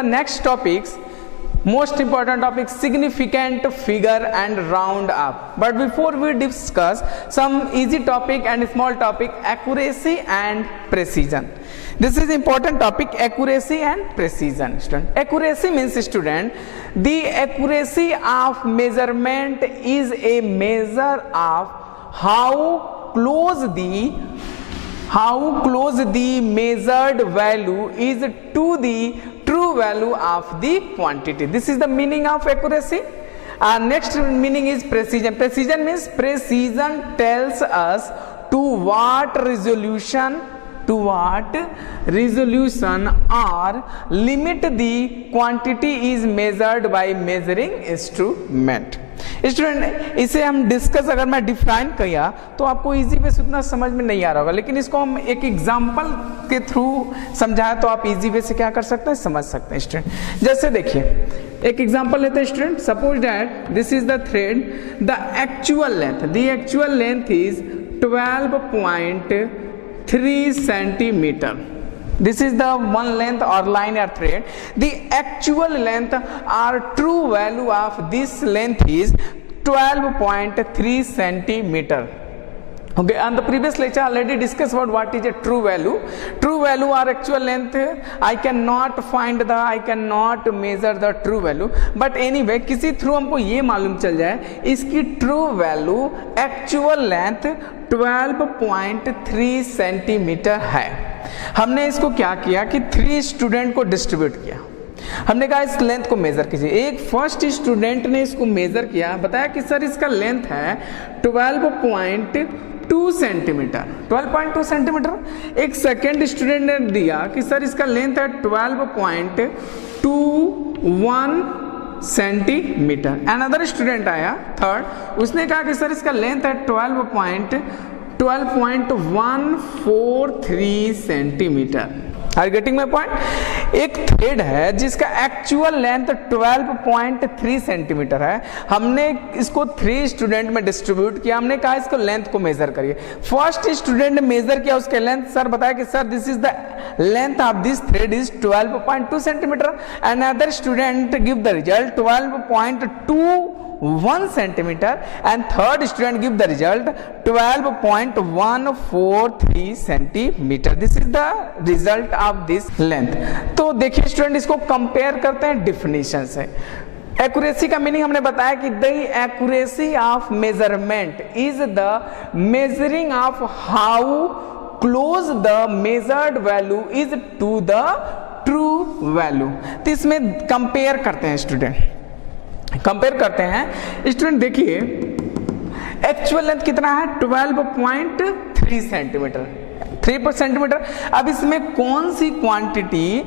next topics, most important topic, significant figure and round up. But before we discuss some easy topic and small topic, accuracy and precision. This is important topic, accuracy and precision. Student, accuracy means, student, the accuracy of measurement is a measure of how close the measured value is to the true value of the quantity. This is the meaning of accuracy. Next meaning is precision. Precision means precision tells us to what resolution or limit the quantity is measured by measuring instrument. Student, इसे हम discuss अगर मैं define किया तो आपको easy way से उतना समझ में नहीं आ रहा होगा, लेकिन इसको हम एक एग्जांपल के थ्रू समझाया तो आप इजी वे से क्या कर सकते हैं, समझ सकते हैं। स्टूडेंट, जैसे देखिए एक एग्जांपल लेते हैं। Student, suppose that this is the thread, the actual length is 12.3 centimetre. This is the one length or line or thread. The actual length or true value of this length is 12.3 centimeter. Okay, on the previous lecture already discussed about what is a true value. True value or actual length, I cannot measure the true value. But anyway, किसी through हमको ये मालूम चल जाए इसकी true value actual length 12.3 centimetre है। हमने इसको क्या किया कि 3 स्टूडेंट को डिस्ट्रीब्यूट किया। हमने कहा इस लेंथ को मेजर कीजिए। एक फर्स्ट स्टूडेंट ने इसको मेजर किया, बताया कि सर इसका लेंथ है 12.2 सेंटीमीटर। 12.2 सेंटीमीटर। एक सेकेंड स्टूडेंट ने दिया कि सर इसका लेंथ है 12.21 सेंटीमीटर। अनदर स्टूडेंट आया थर्ड, उसने कहा कि सर इसका लेंथ है 12.143 centimetre. Are getting my point? एक थ्रेड है जिसका एक्चुअल लेंथ 12.3 सेंटीमीटर है। हमने इसको 3 स्टूडेंट में डिस्ट्रीब्यूट किया। हमने कहा इसको लेंथ को मेजर करिए। फर्स्ट स्टूडेंट ने मेजर किया उसके लेंथ, सर बताया कि sir this is the length of this thread is 12.2 centimetre. Another student give the result 12.21 centimeter and third student give the result 12.143 centimeter. This is the result of this length. तो देखिए student, इसको compare करते हैं definition से। Accuracy का meaning हमने बताया कि the accuracy of measurement is the measuring of how close the measured value is to the true value. तो इसमें कंपेयर करते हैं स्टूडेंट, कंपेयर करते हैं। स्टूडेंट देखिए एक्चुअल लेंथ कितना है 12.3 सेंटीमीटर, 3 सेंटीमीटर। अब इसमें कौन सी क्वांटिटी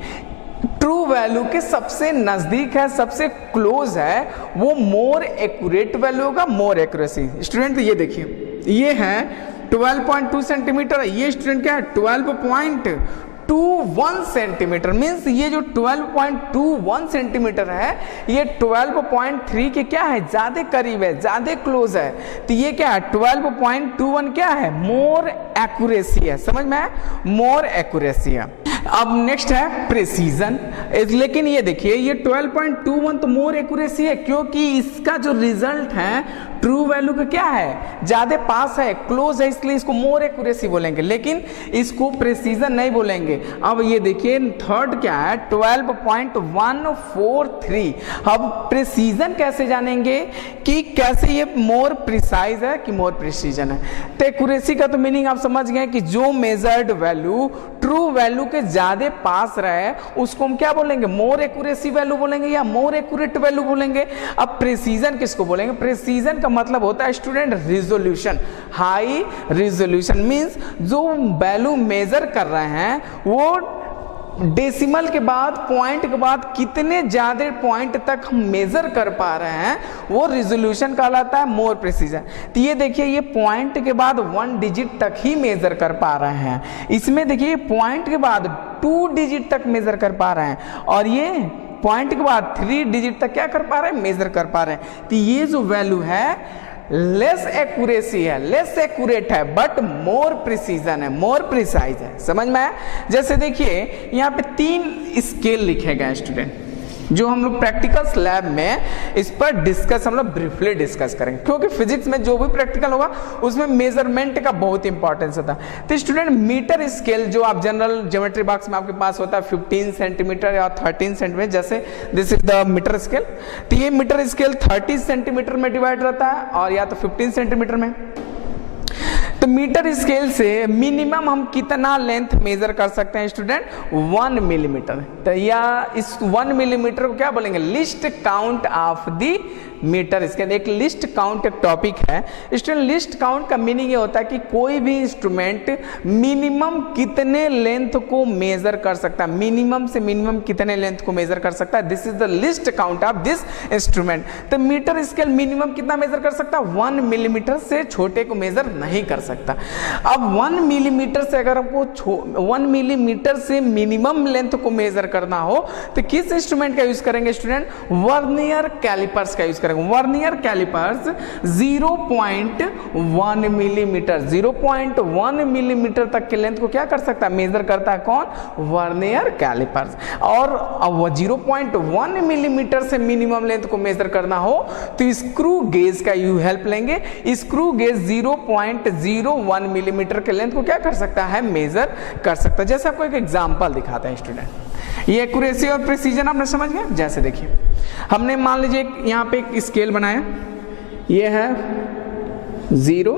ट्रू वैल्यू के सबसे नजदीक है, सबसे क्लोज है, वो मोर एक्यूरेट वैल्यू होगा, मोर एक्यूरेसी। स्टूडेंट ये देखिए, ये है 12.2 सेंटीमीटर, ये स्टूडेंट क्या है 12.21 सेंटीमीटर। मीन्स ये जो 12.21 सेंटीमीटर है ये 12.3 के क्या है, ज्यादा करीब है, ज्यादा क्लोज है। तो ये क्या है 12.21 क्या है, मोर एक्यूरेसी है। समझ में है, मोर एक्यूरेसी है। अब नेक्स्ट है प्रेसीजन। लेकिन ये देखिए ये 12.21 तो मोर एक्यूरेसी है, क्योंकि इसका जो रिजल्ट है ट्रू वैल्यू का क्या है, ज्यादा पास है, क्लोज है, इसलिए इसको मोर एक्यूरेसी बोलेंगे, लेकिन इसको प्रेसीजन नहीं बोलेंगे। अब ये देखिए थर्ड क्या है 12.143। अब प्रेसीजन कैसे जानेंगे कि कैसे ये मोर प्रिसाइज है कि मोर प्रेसीजन है। तो एक्यूरेसी का तो मीनिंग आप समझ गए कि जो मेजर्ड वैल्यू ट्रू वैल्यू के ज्यादा पास रहे उसको हम क्या बोलेंगे, मोर एक्यूरेसी वैल्यू बोलेंगे या मोर एक्यूरेट वैल्यू बोलेंगे। अब प्रेसीजन किसको बोलेंगे, प्रेसीजन का मतलब होता है student resolution. High resolution means जो वैल्यू मेजर कर रहे हैं वो डेसिमल के बाद, पॉइंट के बाद कितने ज्यादा पॉइंट तक हम मेजर कर पा रहे हैं वो रिजोल्यूशन कहलाता है, मोर प्रिसीजन। तो ये देखिए ये पॉइंट के बाद 1 डिजिट तक ही मेजर कर पा रहे हैं। इसमें देखिए पॉइंट के बाद 2 डिजिट तक मेजर कर पा रहे हैं, और ये पॉइंट के बाद 3 डिजिट तक क्या कर पा रहे हैं, मेजर कर पा रहे हैं। तो ये जो वैल्यू है लेस एक्यूरेसी है, लेस एक्यूरेट है, बट मोर प्रिसीजन है, मोर प्रिसाइज है। समझ में आया? जैसे देखिए यहाँ पे 3 स्केल लिखे गए स्टूडेंट, जो हम लोग प्रैक्टिकल्स लैब में इस पर डिस्कस हम लोग ब्रीफली डिस्कस करेंगे, क्योंकि फिजिक्स में जो भी प्रैक्टिकल होगा उसमें मेजरमेंट का बहुत इंपॉर्टेंस होता है। तो स्टूडेंट मीटर स्केल जो आप जनरल ज्योमेट्री बॉक्स में आपके पास होता है 15 सेंटीमीटर या 13 सेंटीमीटर, जैसे this is the metre scale. तो ये मीटर स्केल 30 सेंटीमीटर में डिवाइड रहता है और या तो 15 सेंटीमीटर में। तो मीटर स्केल से मिनिमम हम कितना लेंथ मेजर कर सकते हैं स्टूडेंट? 1 मिलीमीटर। तो या इस 1 मिलीमीटर को क्या बोलेंगे? Least count of the metre scale. एक लिस्ट काउंट एक टॉपिक है स्टूडेंट। लिस्ट काउंट का मीनिंग ये होता है कि कोई भी इंस्ट्रूमेंट मिनिमम कितने लेंथ को मेजर कर सकता है, मिनिमम से मिनिमम कितने लेंथ को मेजर कर सकता है। This is the list count of this instrument. तो मीटर स्केल मिनिमम कितना मेजर कर सकता है? 1 मिलीमीटर से छोटे को मेजर नहीं कर सकता। अब 1 मिलीमीटर से अगर हमको 1 मिलीमीटर से मिनिमम लेंथ को मेजर करना हो तो किस इंस्ट्रूमेंट का यूज करेंगे स्टूडेंट? वर्नियर कैलिपर्स का यूज करेंगे। वर्नियर कैलिपर्स 0.1 मिलीमीटर, 0.1 मिलीमीटर तक के लेंथ को क्या कर सकता है? मेजर करता है कौन? Vernier callipers. और 0.1 मिलीमीटर से मिनिमम लेंथ को मेजर करना हो तो स्क्रू गेज का यू हेल्प लेंगे। स्क्रू गेज 0.01 मिलीमीटर के लेंथ को क्या कर सकता है? मेजर कर सकता है। जैसे आपको एक एग्जांपल दिखाते हैं स्टूडेंट। ये एक्यूरेसी और प्रिसीजन आपने समझ गया। जैसे देखिए हमने मान लीजिए यहाँ पे एक स्केल बनाया, ये है 0,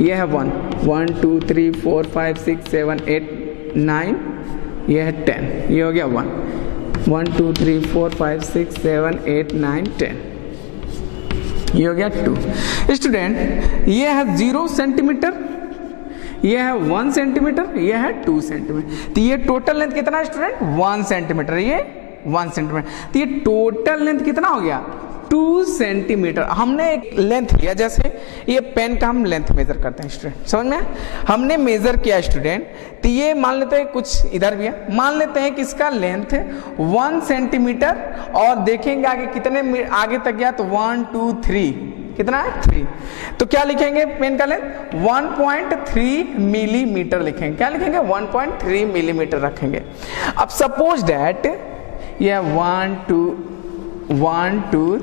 ये है 1, 1 2 3 4 5 6 7 8 9, ये है 10, ये हो गया 1 1 2 3 4 5 6 7 8 9 10, ये हो गया 2। स्टूडेंट ये है 0 सेंटीमीटर, ये है 1 सेंटीमीटर, ये है 2 सेंटीमीटर। तो ये टोटल लेंथ कितना है स्टूडेंट? 1 सेंटीमीटर, ये 1 सेंटीमीटर। तो ये टोटल लेंथ कितना हो गया? 2 सेंटीमीटर। हमने एक लेंथ लिया, जैसे ये पेन का हम लेंथ मेजर करते हैं स्टूडेंट, समझ में? हमने मेजर किया स्टूडेंट, तो ये मान लेते हैं कुछ इधर भी है, मान लेते हैं कि इसका लेंथ 1 सेंटीमीटर और देखेंगे आगे कितने आगे तक गया, तो 1 2 3 कितना है? 3। तो क्या लिखेंगे पेन का लेंथ? 1.3 मिलीमीटर लिखेंगे। क्या लिखेंगे? 1.3 मिलीमीटर रखेंगे। अब सपोज दैट ये 1 2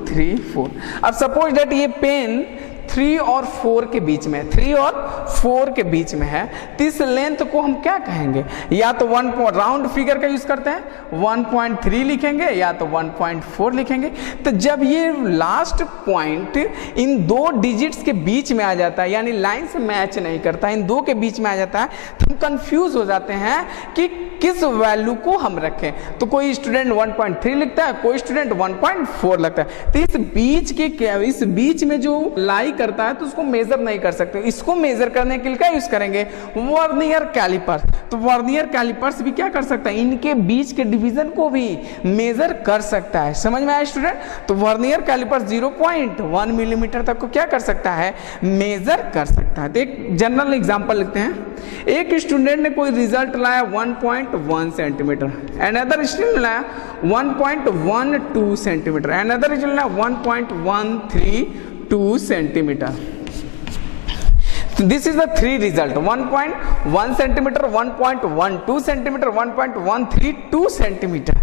3 4। अब सपोज दैट ये पेन 3 और 4 के बीच में, 3 और 4 के बीच में है, तो इस लेंथ को हम क्या कहेंगे? या तो राउंड फिगर का यूज करते हैं 1.3 लिखेंगे या तो 1.4 लिखेंगे। तो जब ये लास्ट पॉइंट इन 2 डिजिट्स के बीच में आ जाता है, यानी लाइन से मैच नहीं करता, इन 2 के बीच में आ जाता है, तो हम कंफ्यूज हो जाते हैं कि किस वैल्यू को हम रखें। तो कोई स्टूडेंट 1.3 लिखता है, कोई स्टूडेंट 1.4 लगता है। तो इस बीच में जो लाई करता है तो उसको मेजर नहीं कर सकते। इसको मेजर करने के लिए क्या यूज करेंगे? Vernier callipers. तो वर्नियर कैलिपर्स भी क्या कर सकता है? इनके बीच के डिवीजन को भी मेजर कर सकता है। समझ में आया स्टूडेंट? तो वर्नियर कैलिपर्स 0.1 मिलीमीटर तक को क्या कर सकता है? मेजर कर सकता है। तो एक जनरल एग्जांपल लिखते हैं। एक स्टूडेंट ने कोई रिजल्ट लाया 1.1 सेंटीमीटर, अनदर स्टूडेंट लाया 1.12 सेंटीमीटर, अनदर स्टूडेंट लाया 1.13 centimetre. This is the 3 result: 1.1 centimetre, 1.12 centimetre, 1.132 centimetre.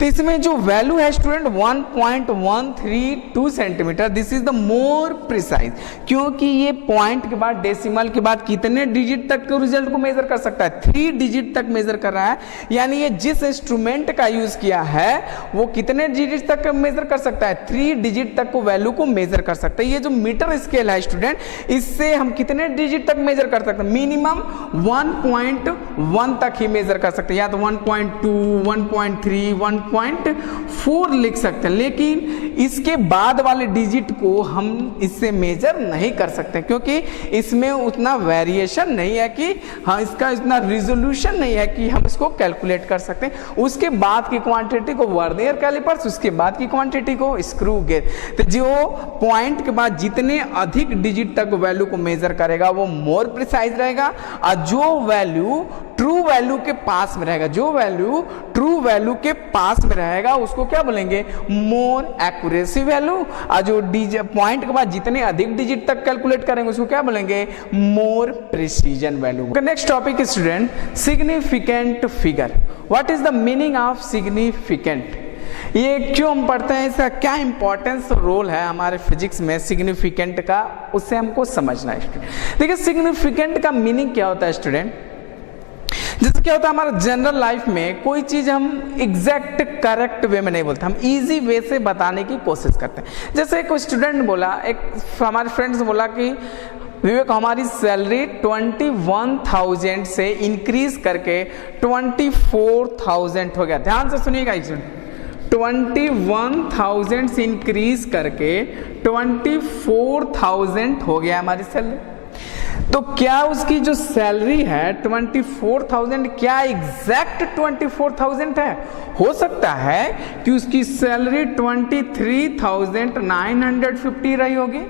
तो इसमें जो वैल्यू है student 1.132 centimetre, this is the more precise, क्योंकि ये पॉइंट के बाद डेसिमल के बाद कितने डिजिट तक के रिजल्ट को मेजर कर सकता है? 3 डिजिट तक मेजर कर रहा है। यानी ये जिस इंस्ट्रूमेंट का यूज किया है वो कितने डिजिट तक मेजर कर सकता है? 3 डिजिट तक को वैल्यू को मेजर कर सकता है। ये जो मीटर स्केल है स्टूडेंट, इससे हम कितने डिजिट तक मेजर कर सकते हैं? मिनिमम 1.1 तक ही मेजर कर सकते हैं, या तो 1.2, 1.3, 1.4 लिख सकते हैं। लेकिन इसके बाद वाले डिजिट को हम इससे मेजर नहीं कर सकते, क्योंकि इसमें उतना वेरिएशन नहीं है कि हाँ, इसका इतना रिजोल्यूशन नहीं है कि हम इसको कैलकुलेट कर सकते हैं। उसके बाद की क्वांटिटी को वर्नियर कैलिपर्स, उसके बाद की क्वांटिटी को स्क्रू गेज। तो जो पॉइंट के बाद जितने अधिक डिजिट तक वैल्यू को मेजर करेगा वो मोर प्रिसाइज रहेगा, और जो वैल्यू ट्रू वैल्यू के पास में रहेगा, जो वैल्यू ट्रू वैल्यू के पास में रहेगा उसको क्या बोलेंगे, मोर एक्यूरेसी वैल्यू। और जो पॉइंट के बाद जितने अधिक डिजिट तक कैलकुलेट करेंगे उसको क्या बोलेंगे, मोर precision value. Next topic student, significant figure. What is the meaning of significant? ये क्यों हम पढ़ते हैं, इसका क्या इंपॉर्टेंस रोल है हमारे फिजिक्स में सिग्निफिकेंट का, उससे हमको समझना है स्टूडेंट। देखिए सिग्निफिकेंट का मीनिंग क्या होता है स्टूडेंट, जैसे क्या होता है हमारा जनरल लाइफ में कोई चीज हम एग्जैक्ट करेक्ट वे में नहीं बोलते, हम इजी वे से बताने की कोशिश करते हैं। जैसे एक स्टूडेंट बोला, एक हमारे फ्रेंड्स बोला कि विवेक हमारी सैलरी 21,000 से इंक्रीज करके 24,000 हो गया। ध्यान से सुनिएगा स्टूडेंट, 21,000 से इंक्रीज करके 24,000 हो गया हमारी सैलरी। तो क्या उसकी जो सैलरी है 24,000 क्या एग्जैक्ट 24,000 है? हो सकता है कि उसकी सैलरी 23,950 रही होगी,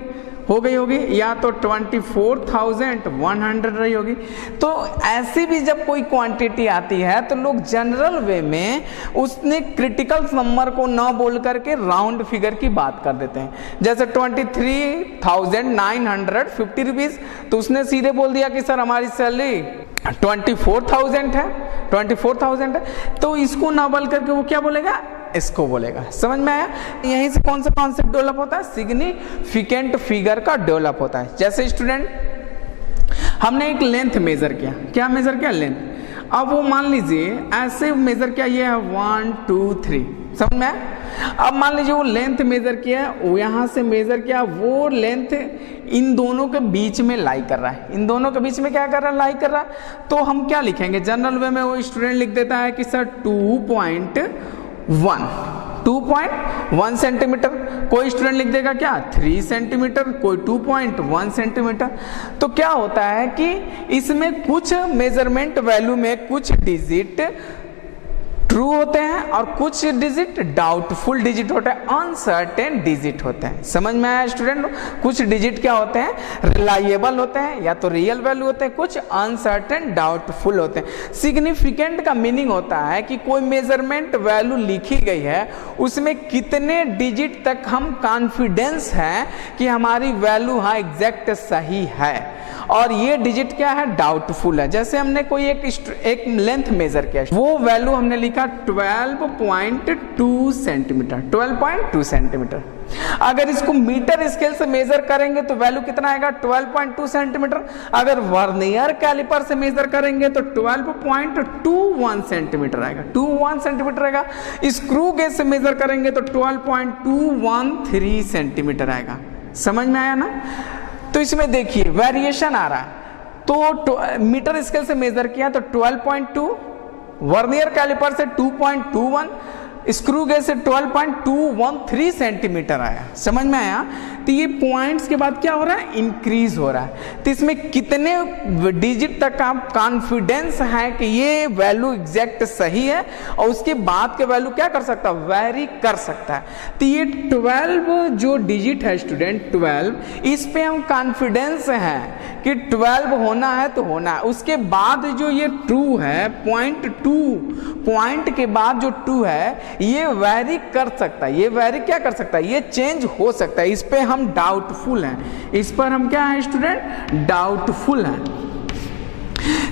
हो गई होगी, या तो 24,100 रही होगी। तो ऐसी भी जब कोई क्वांटिटी आती है तो लोग जनरल वे में उसने क्रिटिकल नंबर को ना बोल करके राउंड फिगर की बात कर देते हैं। जैसे 23,950 रुपीज, तो उसने सीधे बोल दिया कि सर हमारी सैलरी 24,000 है, 24,000 है। तो इसको ना बोल करके वो क्या बोलेगा, इसको बोलेगा। समझ में आया? यहीं से कौन सा कॉन्सेप्ट डेवलप होता है, सिग्निफिकेंट फिगर का डेवलप होता है। जैसे स्टूडेंट हमने एक लेंथ मेजर किया, क्या मेजर किया, लेंथ। अब वो मान लीजिए ऐसे मेजर किया, ये है 1 2 3, समझ में आया? अब मान लीजिए वो लेंथ मेजर किया, वो यहां से मेजर किया, वो लेंथ इन दोनों के बीच में लाई कर रहा है, इन दोनों के बीच में क्या कर रहा है, लाई कर रहा है। तो हम क्या लिखेंगे जनरल वे में, वो स्टूडेंट लिख देता है कि सर 2.1 सेंटीमीटर। कोई स्टूडेंट लिख देगा क्या 3 सेंटीमीटर, कोई 2.1 सेंटीमीटर। तो क्या होता है कि इसमें कुछ मेजरमेंट वैल्यू में कुछ डिजिट ट्रू होते हैं और कुछ डिजिट डाउटफुल डिजिट होते हैं, अनसर्टेन डिजिट होते हैं। समझ में आया स्टूडेंट? कुछ डिजिट क्या होते हैं, रिलायबल होते हैं या तो रियल वैल्यू होते हैं, कुछ अनसर्टेन डाउटफुल होते हैं। सिग्निफिकेंट का मीनिंग होता है कि कोई मेजरमेंट वैल्यू लिखी गई है उसमें कितने डिजिट तक हम कॉन्फिडेंस है कि हमारी वैल्यू हाँ एग्जैक्ट सही है, और ये डिजिट क्या है, डाउटफुल है। जैसे हमने कोई एक लेंथ मेजर किया, वो वैल्यू हमने लिखा 12.2 सेंटीमीटर, 12.2 सेंटीमीटर। अगर इसको मीटर स्केल से मेजर करेंगे तो वैल्यू कितना आएगा, 12.2 सेंटीमीटर। अगर वर्नियर कैलिपर से मेजर करेंगे तो 12.21 सेंटीमीटर आएगा, 21 सेंटीमीटर आएगा। स्क्रू गेज से मेजर करेंगे तो 12.213 सेंटीमीटर आएगा। समझ में आया ना? तो इसमें देखिए वेरिएशन आ रहा है। तो मीटर स्केल से मेजर किया तो 12.2, वर्नियर कैलिपर से 2.21, स्क्रू गेज से 12.213 सेंटीमीटर आया। समझ में आया? तो ये पॉइंट्स के बाद क्या हो रहा है, इंक्रीज हो रहा है। तो इसमें कितने डिजिट तक आप कॉन्फिडेंस है कि ये वैल्यू एग्जैक्ट सही है, और उसके बाद के वैल्यू क्या कर सकता है, वेरी कर सकता है। तो ये 12 जो डिजिट है स्टूडेंट, 12, इस पे हम कॉन्फिडेंस है कि 12 होना है तो होना है। उसके बाद जो ये ट्रू है, पॉइंट के बाद जो ट्रू है ये वेरी कर सकता है, ये वेरी क्या कर सकता है, ये चेंज हो सकता है। इस पे हम डाउटफुल हैं, इस पर हम क्या है स्टूडेंट, डाउटफुल हैं।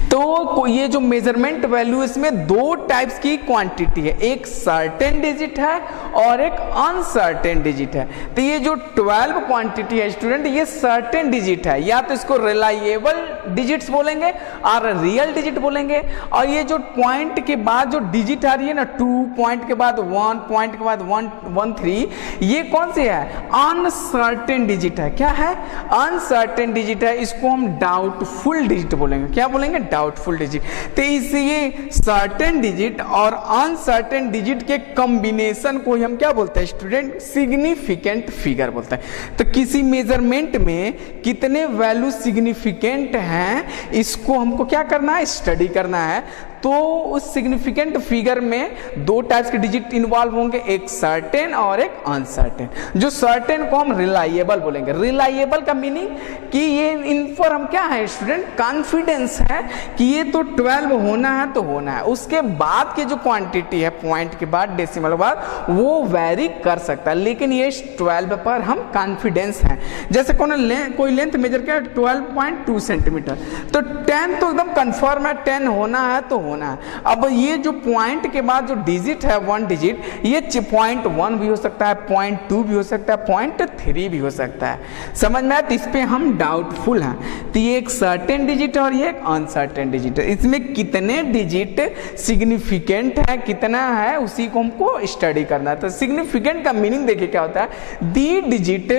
तो ये जो मेजरमेंट वैल्यू, इसमें दो टाइप्स की क्वांटिटी है, एक सर्टेन डिजिट है और एक अनसर्टेन डिजिट है। तो ये जो 12 क्वांटिटी है स्टूडेंट, ये सर्टेन डिजिट है, या तो इसको रिलायबल डिजिट्स बोलेंगे और रियल डिजिट बोलेंगे। और ये जो पॉइंट के बाद जो डिजिट आ रही है ना, 2 पॉइंट के बाद 1 पॉइंट के बाद 113, ये कौन सी है, अनसर्टेन डिजिट है। क्या है, अनसर्टेन डिजिट है। इसको हम डाउटफुल डिजिट बोलेंगे। क्या बोलेंगे, डाउटफुल डिजिट। तो इसलिए सर्टेन डिजिट और अनसर्टेन डिजिट के कॉम्बिनेशन को हम क्या बोलते हैं स्टूडेंट, सिग्निफिकेंट फिगर बोलते हैं। तो किसी मेजरमेंट में कितने वैल्यू सिग्निफिकेंट हैं, इसको हमको क्या करना है, स्टडी करना है। तो उस सिग्निफिकेंट फिगर में दो टाइप्स के डिजिट इन्वॉल्व होंगे, एक सर्टेन और एक अनसर्टेन। जो सर्टेन को हम रिलायबल बोलेंगे। रिलायबल का मीनिंग कि ये इन पर हम क्या है स्टूडेंट, कॉन्फिडेंस है कि ये तो 12 होना है तो होना है। उसके बाद की जो क्वांटिटी है पॉइंट के बाद डेसिमल के बाद वो वेरी कर सकता है, लेकिन ये 12 पर हम कॉन्फिडेंस है। जैसे कोई लेंथ मेजर किया 12.2 सेंटीमीटर, तो 10 तो एकदम कंफर्म है, 10 होना है तो होना है। अब ये जो पॉइंट के बाद जो डिजिट है 1 डिजिट, ये 0.1 भी हो सकता है, 0.2 भी हो सकता है, 0.3 भी हो सकता है। समझ में आया? तो इस पे हम डाउटफुल हैं। तो ये एक सर्टेन डिजिट है और ये एक अनसर्टेन डिजिट है। इसमें कितने डिजिट सिग्निफिकेंट है, कितना है, उसी को हमको स्टडी करना है। तो सिग्निफिकेंट का मीनिंग देखिए क्या होता है, the digit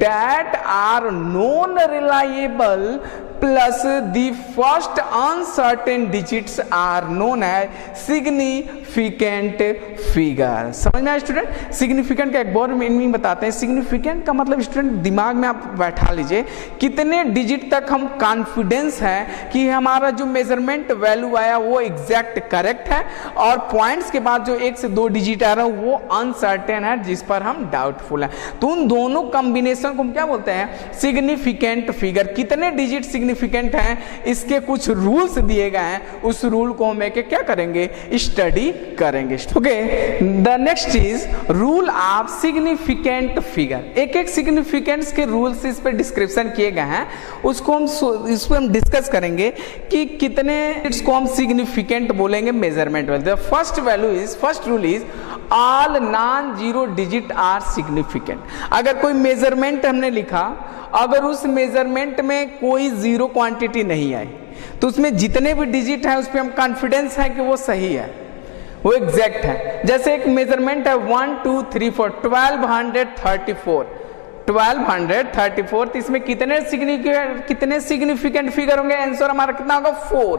that are non reliable plus the first uncertain digits are known as significant figure. समझ में आया स्टूडेंट? सिग्निफिकेंट का एक और मीनिंग बताते हैं। सिग्निफिकेंट का मतलब स्टूडेंट दिमाग में आप बैठा लीजिए, कितने डिजिट तक हम कॉन्फिडेंस है कि हमारा जो मेजरमेंट वैल्यू आया वो एग्जैक्ट करेक्ट है, और पॉइंट्स के बाद जो 1 से 2 डिजिट आ रहा है वो अनसर्टेन है, जिस पर हम डाउटफुल है। तो उन दोनों कॉम्बिनेशन को हम क्या बोलते हैं, सिग्निफिकेंट फिगर। कितने डिजिट सिग्निफिकेंट हैं, इसके कुछ रूल्स दिए गए हैं, उस रूल को हम एक क्या करेंगे, स्टडी करेंगे। Okay, the next is rule of significant figure. एक एक सिग्निफिकेंस के रूल्स इस पे डिस्क्रिप्शन किए गए हैं, उसको हम डिस्कस करेंगे कि कितने इसको हम सिग्निफिकेंट बोलेंगे measurement value. The first rule is all non zero digit are significant. अगर कोई मेजरमेंट हमने लिखा, अगर उस मेजरमेंट में कोई जीरो क्वांटिटी नहीं आई, तो उसमें जितने भी डिजिट है उस पर हम कॉन्फिडेंस है कि वो सही है, वो एग्जैक्ट है। जैसे एक मेजरमेंट है 1 2 3 4 1234, तो इसमें कितने सिग्निफिकेंट फिगर होंगे? आंसर हमारा कितना होगा? 4।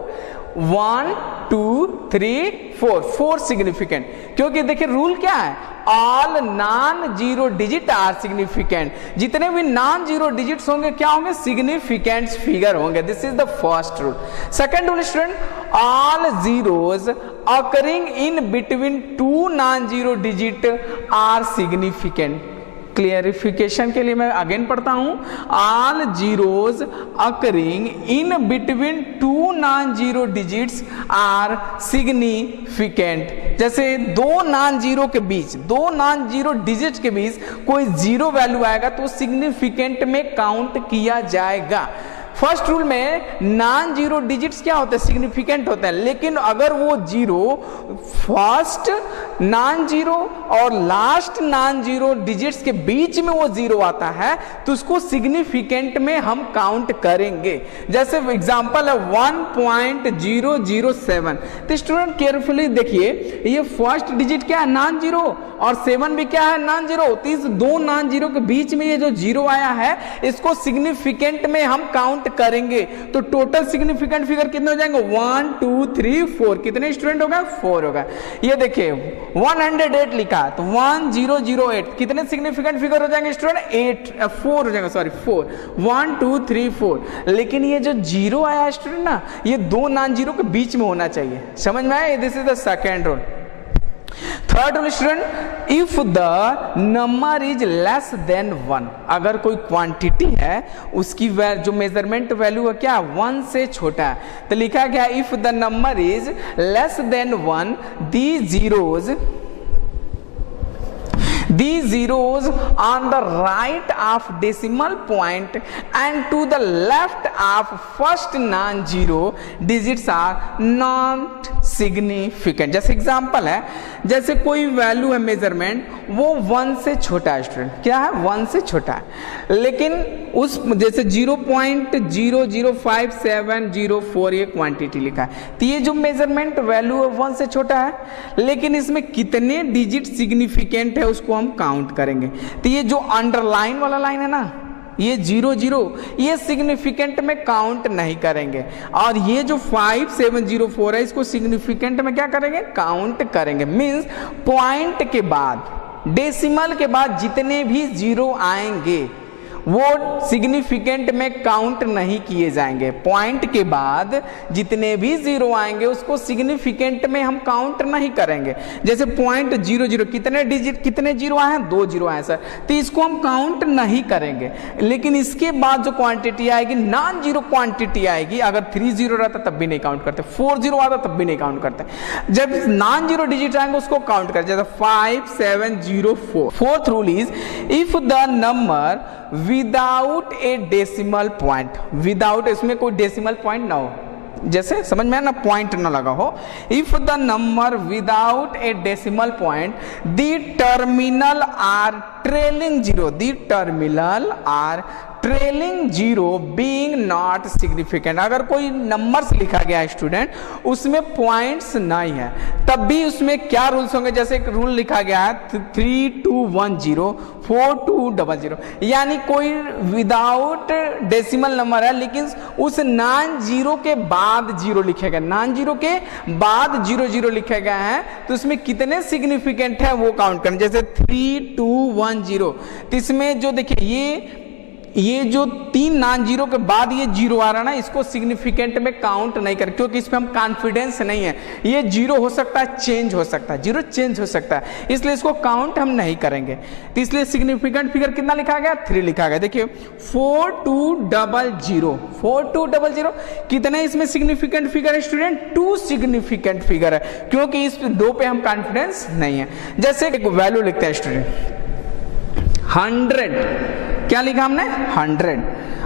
1 2 3 4 सिग्निफिकेंट। क्योंकि देखिए रूल क्या है, all non zero digit are significant. जितने भी नॉन जीरो डिजिट्स होंगे क्या होंगे? सिग्निफिकेंट फिगर होंगे। This is the first rule. Second rule student, all zeros occurring in between 2 non zero digit are significant. Clarification के लिए मैं अगेन पढ़ता हूं, all zeros occurring in between 2 non zero digits are significant. जैसे दो non zero digit के बीच कोई zero value आएगा तो सिग्निफिकेंट में काउंट किया जाएगा। फर्स्ट रूल में नॉन जीरो डिजिट्स क्या होते हैं? सिग्निफिकेंट होते हैं। लेकिन अगर वो जीरो फर्स्ट नॉन जीरो और लास्ट नॉन जीरो डिजिट्स के बीच में वो जीरो आता है तो उसको सिग्निफिकेंट में हम काउंट करेंगे। जैसे एग्जांपल है 1.007। तो स्टूडेंट केयरफुली देखिए, ये फर्स्ट डिजिट क्या है? नॉन जीरो, और 7 भी क्या है? Non zero. तो इस दो नॉन जीरो के बीच में ये जो जीरो आया है इसको सिग्निफिकेंट में हम काउंट करेंगे। तो टोटल सिग्निफिकेंट फिगर कितने हो जाएंगे? 1 2 3 4। कितने स्टूडेंट होगा? 4 होगा। ये देखिए 108 लिखा तो 1008। कितने सिग्निफिकेंट फिगर हो जाएंगे स्टूडेंट? 4 हो जाएगा, सॉरी 4। 1 2 3 4। लेकिन ये जो जीरो आया स्टूडेंट ना, ये दो नॉन जीरो के बीच में होना चाहिए। समझ में आया? This is the second rule. Third rule student, if the number is less than 1। अगर कोई क्वांटिटी है उसकी जो मेजरमेंट वैल्यू है क्या? 1 से छोटा है, तो लिखा गया if the number is less than 1 these zeros on the right of decimal point and to the left of first non-zero digits are not significant। जैसे एग्जांपल है, जैसे कोई वैल्यू है मेजरमेंट वो 1 से छोटा है स्टूडेंट, क्या है? 1 से छोटा है, लेकिन उस जैसे 0.0057004 ये क्वांटिटी लिखा है, तो ये जो मेजरमेंट वैल्यू है 1 से छोटा है, लेकिन इसमें कितने डिजिट सिग्निफिकेंट है उसको हम काउंट करेंगे। तो ये जो अंडरलाइन वाला लाइन है ना, ये 00 ये सिग्निफिकेंट में काउंट नहीं करेंगे, और ये जो 5704 है इसको सिग्निफिकेंट में क्या करेंगे? काउंट करेंगे। मींस पॉइंट के बाद, डेसिमल के बाद जितने भी जीरो आएंगे वो सिग्निफिकेंट में काउंट नहीं किए जाएंगे। पॉइंट के बाद जितने भी जीरो आएंगे उसको सिग्निफिकेंट में हम काउंट नहीं करेंगे। जैसे पॉइंट 00 कितने डिजिट कितने जीरो आए हैं, 2 जीरो आए सर, तो इसको हम काउंट नहीं करेंगे। लेकिन इसके बाद जो क्वांटिटी आएगी नॉन जीरो क्वांटिटी आएगी, अगर 30 रहता तब भी नहीं काउंट करते, 40 आता तब भी नहीं काउंट करते। जब नॉन जीरो डिजिट आएंगे उसको काउंट करते, जैसे 5704। Fourth rule is if the number without a decimal point, without इसमें कोई डेसिमल पॉइंट ना हो, जैसे समझ में ना पॉइंट ना लगा हो, if the number without a decimal point the terminal or trailing zero, the terminal or trailing zero being not significant. अगर कोई नंबर्स लिखा गया है स्टूडेंट उसमें पॉइंट्स नहीं है तब भी उसमें क्या रूल्स होंगे, जैसे एक रूल लिखा गया है 3210 4200, यानी कोई विदाउट डेसिमल नंबर है लेकिन उस नॉन जीरो के बाद जीरो लिखा गया, नॉन जीरो के बाद 00 लिखा गया है, तो उसमें कितने सिग्निफिकेंट है वो काउंट करना। जैसे 3210, तो इसमें जो देखिए ये जो 3 नॉन जीरो के बाद ये जीरो आ रहा ना, इसको सिग्निफिकेंट में काउंट नहीं कर, क्योंकि इसमें हम कॉन्फिडेंस नहीं है, ये जीरो हो सकता है, चेंज हो सकता है, जीरो चेंज हो सकता है, इसलिए इसको काउंट हम नहीं करेंगे। तो इसलिए सिग्निफिकेंट फिगर कितना लिखा गया, 3 लिखा गया। देखिए 4200, 4200 कितने इसमें सिग्निफिकेंट फिगर है स्टूडेंट, 2 सिग्निफिकेंट फिगर है, क्योंकि इस 2 पे हम कॉन्फिडेंस नहीं है। जैसे एक वैल्यू लिखते हैं स्टूडेंट 100, क्या लिखा हमने 100,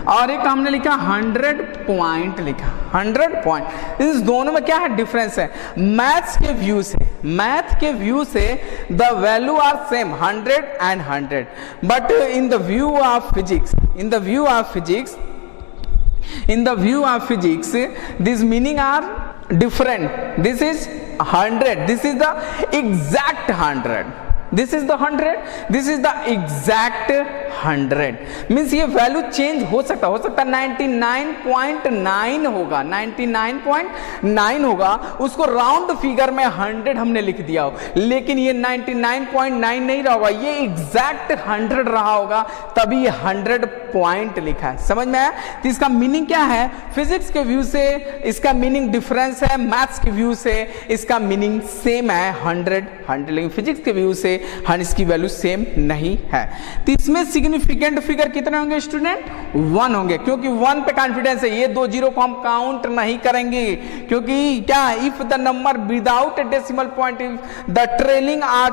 और एक हमने लिखा 100 पॉइंट लिखा, 100 पॉइंट। इस दोनों में क्या है डिफरेंस है, मैथ्स के व्यू से, मैथ के व्यू से the value are same 100 and 100, but in the view of physics, in the view of physics, in the view of physics these meaning are different. This is 100, this is the exact 100, this is the 100, this is the exact 100, means ये value change हो सकता है 99.9 होगा, 99.9 होगा, उसको round figure में 100 हमने लिख दिया हो, लेकिन ये 99.9 नहीं रहा होगा, ये एग्जैक्ट 100 रहा होगा, तभी ये 100 पॉइंट लिखा है। समझ में आया? तो इसका मीनिंग क्या है, फिजिक्स के व्यू से इसका मीनिंग डिफरेंस है, मैथ्स के व्यू से इसका मीनिंग सेम है 100, लेकिन फिजिक्स के व्यू से इसकी वैल्यू सेम नहीं है। तो इसमें सिग्निफिकेंट फिगर कितने होंगे स्टूडेंट, 1 होंगे, क्योंकि 1 पे कॉन्फिडेंस है, ये 2 जीरो को हम काउंट नहीं करेंगे, क्योंकि क्या, if the number without a decimal point, if the trailing or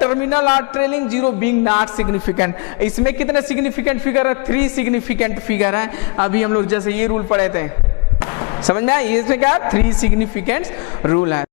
terminal or trailing zero being not significant. इसमें कितने सिग्निफिकेंट फिगर है, 3 सिग्निफिकेंट फिगर है। अभी हम लोग जैसे ये रूल पढ़े थे, समझ में आया, इसमें क्या 3 सिग्निफिकेंट रूल है।